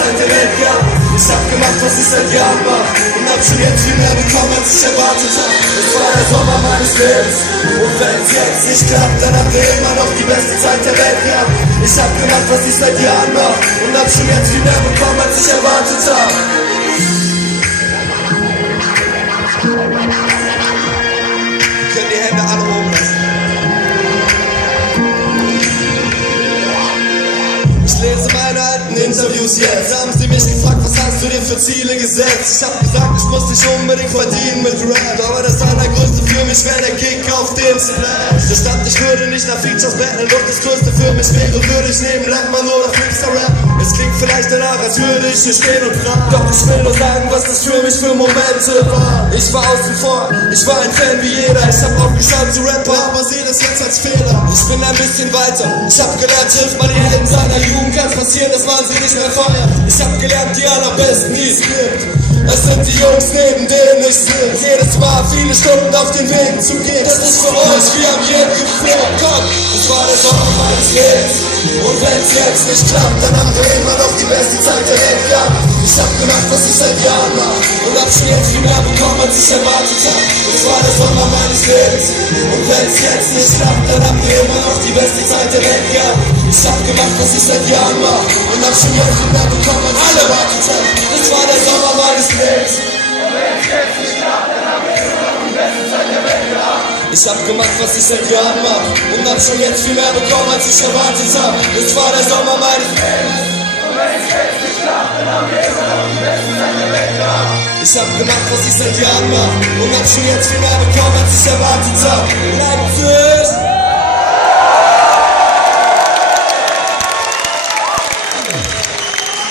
Zeit der Welt gab. Ich hab gemacht, was ich seit Jahren mach und hab schon jetzt viel mehr bekommen, als ich erwartet hab. Es war der Sommer meines Lebens und wenn's jetzt nicht klappt, dann habt ihr immer noch die beste Zeit der Welt gehabt. Ich hab gemacht, was ich seit Jahren mach und hab schon jetzt viel mehr bekommen, als ich erwartet hab. Können die Hände alle oben lassen. Ich lese meine alten Interviews jetzt. Haben sie mich gefragt, was hast du dir für Ziele gesetzt? Ich hab gesagt, ich muss nicht unbedingt verdienen mit Rap, aber das Allergrößte für mich wäre der Kick auf dem Splash. Da stand, ich würde nicht nach Features battlen, doch das Größte für mich wäre, würde ich neben Lackmann oder Flipster Rap. Es klingt vielleicht danach, als würde ich hier stehen und fragen, doch ich will nur sagen, was das für mich für Momente war. Ich war außen vor, ich war ein Fan wie jeder. Ich hab aufgeschaut zu Rapper, aber seh das jetzt als Fehler. Ich bin ein bisschen weiter, ich hab gelernt, trifft man die Helden seiner Jugend, kann's passieren, dass man sie nicht mehr feiert. Ich hab gelernt, die allerbesten, die es gibt. Es sind die Jungs, neben denen ich sitz. Jedes Mal viele Stunden auf den Weg zu gehen. Das ist für euch, wir haben jeden geflogen. Komm, das war der Sommer meines Lebens. Und wenn's jetzt nicht klappt, dann haben wir immer noch die beste Zeit der Welt gehabt. Ich hab gemacht, was ich seit Jahren mach und hab schon jetzt viel mehr bekommen, als ich erwartet hab. Das war der Sommer meines Lebens. Und wenn's jetzt nicht klappt, dann haben wir immer noch die beste Zeit der Welt gehabt. Ich hab gemacht, was ich seit Jahren mach und hab schon jetzt viel mehr bekommen, als ich erwartet hab. Das war der Sommer meines Lebens. Und wenn's jetzt nicht klappt, dann haben wir immer noch die beste Zeit der Welt gehabt. Ich hab gemacht, was ich seit Jahren mach und hab schon jetzt viel mehr bekommen, als ich erwartet hab. Das war der Sommer meines Lebens. Und wenn's jetzt nicht klappt, dann haben wir immer noch die beste Zeit der Welt gehabt. Ich hab gemacht, was ich seit Jahren mach und hab schon jetzt viel mehr bekommen, als ich erwartet hab. Leipzig!